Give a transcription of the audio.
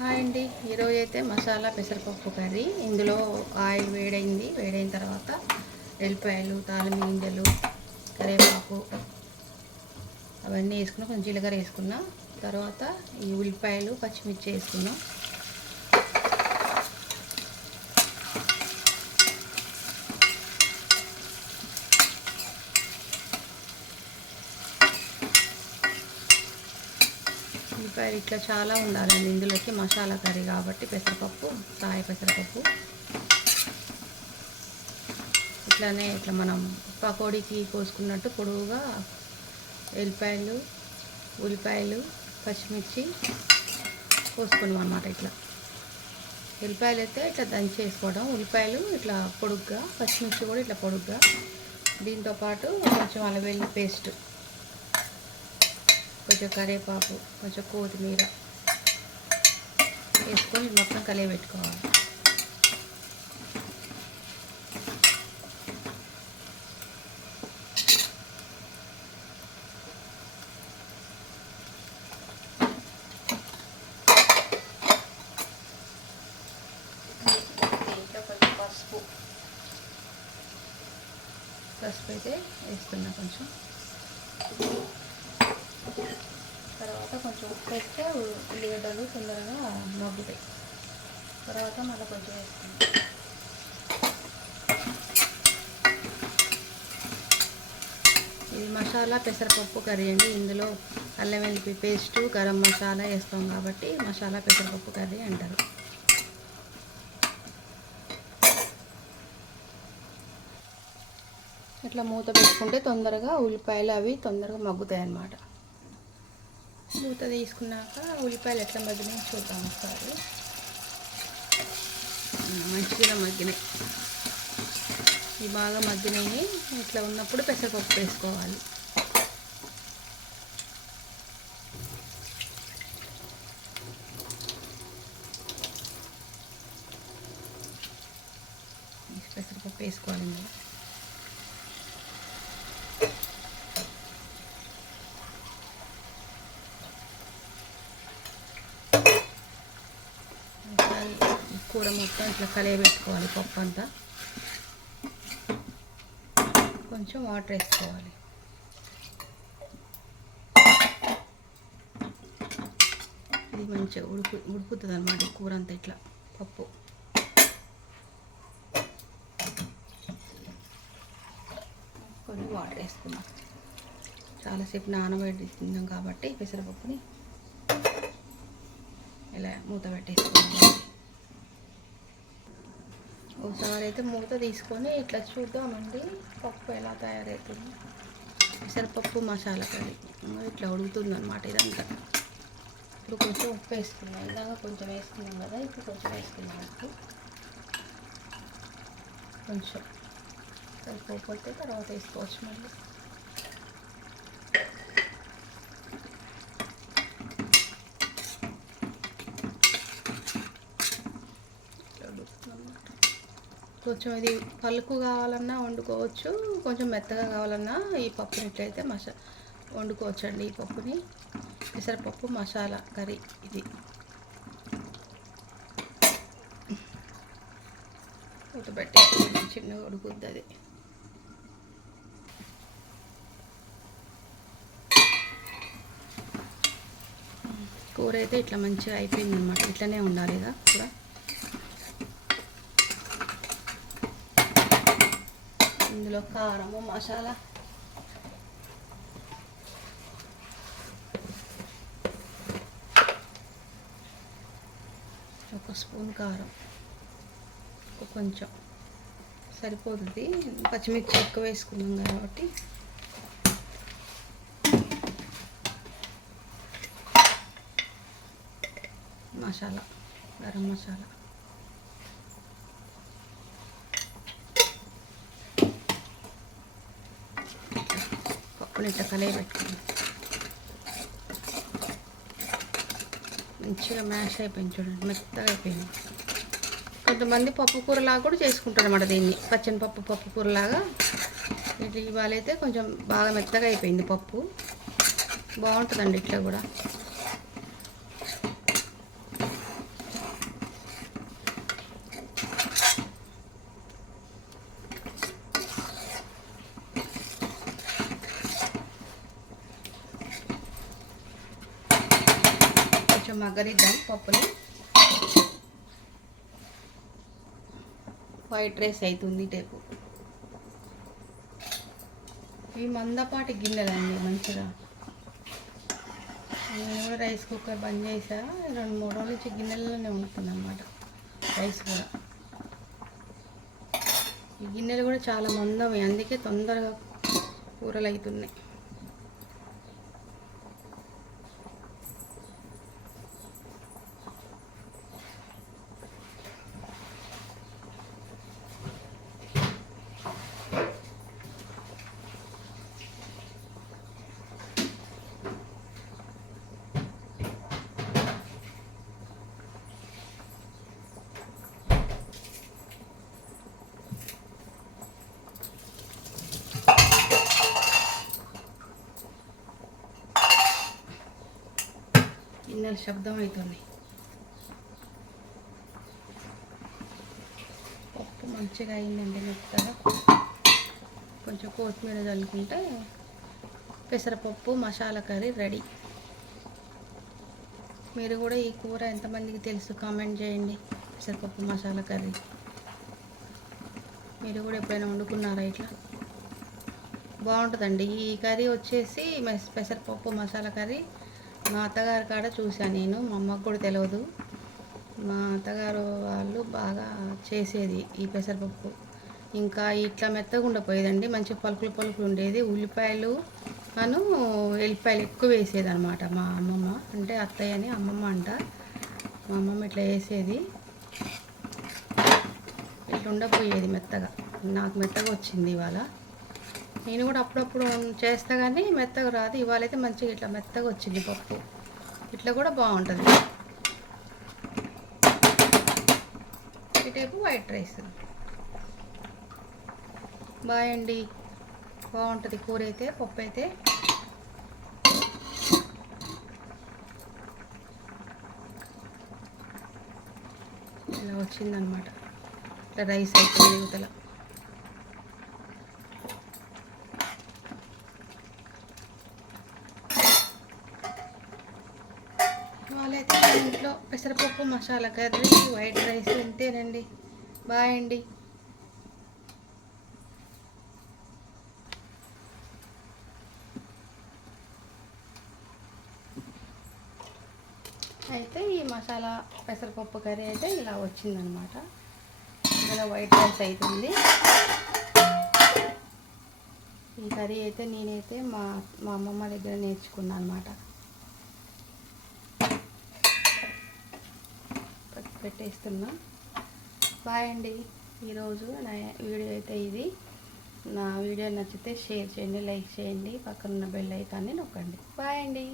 Hi అండి. ఈరోజు అయితే మసాలా పెసరపప్పు కర్రీ. ఇందులో ఆయిల్ వేడైన తర్వాత ఎల్లిపాయలు, తాలింపు గింజలు, కరివేపాకు అవన్నీ వేసుకున్నా. కొంచెం జీలకర్ర వేసుకున్నా. తర్వాత ఈ ఉల్లిపాయలు, పచ్చిమిర్చి వేసుకున్నా. ఉల్లిపాయలు ఇట్లా చాలా ఉండాలండి ఇందులోకి, మసాలా కర్రీ కాబట్టి. పెసరపప్పు, సాయ పెసరపప్పు ఇట్లానే ఇట్లా మనం పకోడీకి కోసుకున్నట్టు పొడవుగా ఎల్లిపాయలు, ఉల్లిపాయలు, పచ్చిమిర్చి కోసుకున్నాం అన్నమాట. ఇట్లా ఎల్లిపాయలు అయితే ఇట్లా దంచి వేసుకోవడం, ఉల్లిపాయలు ఇట్లా పొడుగ్గా, పచ్చిమిర్చి కూడా ఇట్లా పొడుగ్గా. దీంతోపాటు కొంచెం అల్లం వెల్లుల్లి పేస్ట్, కొంచెం కరివేపాకు, కొంచెం కొత్తిమీర వేసుకొని మొత్తం కలియబెట్టుకోవాలి. దీంట్లో కొంచెం పసుపు అయితే వేస్తున్నా కొంచెం. తర్వాత కొంచెం ఉప్పు వేస్తే ఉల్లిగడ్డలు తొందరగా మగ్గుతాయి. తర్వాత మళ్ళీ కొంచెం వేసుకుంటాం. ఇది మసాలా పెసరపప్పు కర్రీ అండి. ఇందులో అల్లం వెల్లుల్లి పేస్టు, గరం మసాలా వేస్తాం కాబట్టి మసాలా పెసరపప్పు కర్రీ అంటారు. ఇట్లా మూత పెట్టుకుంటే తొందరగా ఉల్లిపాయలు అవి తొందరగా మగ్గుతాయి అన్నమాట. మూత తీసుకున్నాక ఉల్లిపాయలు ఎట్లా మగ్గినాయి చూద్దాం ఒకసారి. మంచిగా మగ్గినాయి. ఇవి బాగా మగ్గినాయి. ఇట్లా ఉన్నప్పుడు పెసరపప్పు వేసుకోవాలి. పెసరపప్పు వేసుకోవాలి ఇందులో. కూర మొత్తం ఇట్లా కలియబెట్టుకోవాలి. పప్పు అంతా కొంచెం వాటర్ వేసుకోవాలి. ఇది మంచిగా ఉడుకుతుంది అన్నమాట ఈ కూర అంతా. ఇట్లా పప్పు కొంచెం వాటర్ వేసుకున్నాం. చాలాసేపు నానబెట్టిందాం కాబట్టి పెసరపప్పుని ఇలా మూత పెట్టేసుకోవాలి. ఒకసారి అయితే మూత తీసుకొని ఇట్లా చూద్దామండి పప్పు ఎలా తయారవుతుంది. పెసరపప్పు మసాలా కర్రీ ఇట్లా ఉడుకుతుంది అన్నమాట ఇదంతా. ఇప్పుడు కొంచెం ఉప్పు వేసుకున్నాం. ఇలాగా కొంచెం వేసుకున్నాం కదా, ఇప్పుడు కొంచెం వేసుకున్నాం ఉప్పు. కొంచెం సరిపోతే తర్వాత వేసుకోవచ్చు మళ్ళీ. కొంచెం ఇది పలుకు కావాలన్నా వండుకోవచ్చు, కొంచెం మెత్తగా కావాలన్నా ఈ పప్పుని ఇట్లయితే వండుకోవచ్చు అండి. ఈ పప్పుని పెసరపప్పు మసాలా కర్రీ ఇది. ఉడకబెట్టి చిన్నగా ఉడుకుద్ది అది. కూర అయితే ఇట్లా మంచిగా అయిపోయింది అన్నమాట. ఇట్లనే ఉండాలి కదా కూర. ఇందులో కారము, మసాలా, ఒక స్పూన్ కారం, కొంచెం సరిపోతుంది. పచ్చిమిర్చి ఎక్కువ వేసుకున్నాం కాబట్టి. మసాలా, గరం మసాలా, పప్పుని ఇట్లా కలియబెట్టుకున్నాం. మంచిగా మ్యాష్ అయిపోయింది చూడండి, మెత్తగా అయిపోయింది. కొంతమంది పప్పు కూరలాగా కూడా చేసుకుంటారు అన్నమాట దీన్ని. పచ్చని పప్పు కూరలాగా. ఇవాళ అయితే కొంచెం బాగా మెత్తగా అయిపోయింది పప్పు. బాగుంటుందండి ఇట్లా కూడా. కొంచెం మగ్గనిద్దాం పప్పుని. వైట్ రైస్ అవుతుంది టేపు. ఇవి మందపాటి గిన్నెలండి మంచిగా. నేను కూడా రైస్ కుక్కర్ బంద్ చేసా, 2-3 రోజుల నుంచి గిన్నెలలోనే ఉంటుంది అన్నమాట రైస్ కూడా. ఈ గిన్నెలు కూడా చాలా మందమే, అందుకే తొందరగా కూరలు అవుతున్నాయి. గిన్నెలు శబ్దం అవుతుంది. పప్పు మంచిగా అయిందండి మెత్తగా. కొంచెం కొత్తిమీర చల్లుకుంటే పెసరపప్పు మసాలా కర్రీ రెడీ. మీరు కూడా ఈ కూర ఎంతమందికి తెలుసు కామెంట్ చేయండి. పెసరపప్పు మసాలా కర్రీ మీరు కూడా ఎప్పుడైనా వండుకున్నారా? ఇట్లా బాగుంటుందండి. ఈ కర్రీ వచ్చేసి పెసరపప్పు మసాలా కర్రీ మా అత్తగారి కాడ చూశాను నేను, మా అమ్మకు కూడా తెలియదు. మా అత్తగారు వాళ్ళు బాగా చేసేది ఈ పెసరపప్పు. ఇంకా ఇట్లా మెత్తగా ఉండపోయేదండి, మంచి పలుకులు పలుకులు ఉండేది. ఉల్లిపాయలు ఎల్లిపాయలు ఎక్కువ వేసేది అనమాట మా అమ్మమ్మ. అంటే అత్తయ్య అని అమ్మమ్మ అంట. మా అమ్మమ్మ ఇట్లా వేసేది, ఇట్లా ఉండపోయేది మెత్తగా. నాకు మెత్తగా వచ్చింది ఇవాళ. నేను కూడా అప్పుడప్పుడు చేస్తా కానీ మెత్తగా రాదు. ఇవాళ అయితే మంచిగా ఇట్లా మెత్తగా వచ్చింది పప్పు. ఇట్లా కూడా బాగుంటుంది. ఇటేపు వైట్ రైస్. బాయ్ అండి. బాగుంటుంది కూర అయితే, పప్పు అయితే. ఇలా వచ్చిందనమాట. ఇట్లా రైస్ అయిపోయింది యువతల. వాళ్ళైతే ఇంట్లో పెసరపప్పు మసాలా కర్రీ వైట్ రైస్ ఇంతేనండి. బాయ్ అండి. అయితే ఈ మసాలా పెసరపప్పు కర్రీ అయితే ఇలా వచ్చిందనమాట. ఇలా వైట్ రైస్ అవుతుంది. ఈ కర్రీ అయితే నేనైతే మా అమ్మమ్మ దగ్గర నేర్చుకున్నాను అనమాట. పెట్టేస్తున్నా. బాయ్ అండి. ఈరోజు నా వీడియో అయితే ఇది. నా వీడియో నచ్చితే షేర్ చేయండి, లైక్ చేయండి, పక్కనున్న బెల్ ఐకాన్ని నొక్కండి. బాయ్ అండి.